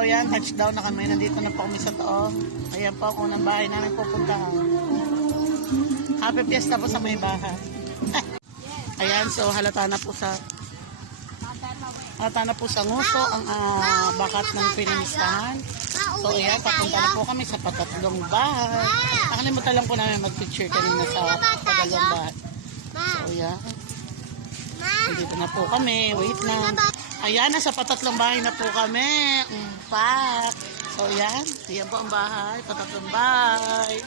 So, yan, touchdown na kami. Nandito na po kami sa Taong. Ayan po ang unang bahay namin pupuntahan. Happy Fiesta po sa may bahay. Ayan, so halata na po sa nguso ang bakat ng pininistahan. So, ayan, papunta na po kami sa patatlong bahay. Nakalimutan lang po namin mag-picture kanina sa pagalong bahay. So, ayan. Dito na po kami. Wait na. Ayan, nasa patatlong bahay na po kami. So, ayan. Ayan po ang bahay. Patatlong bahay.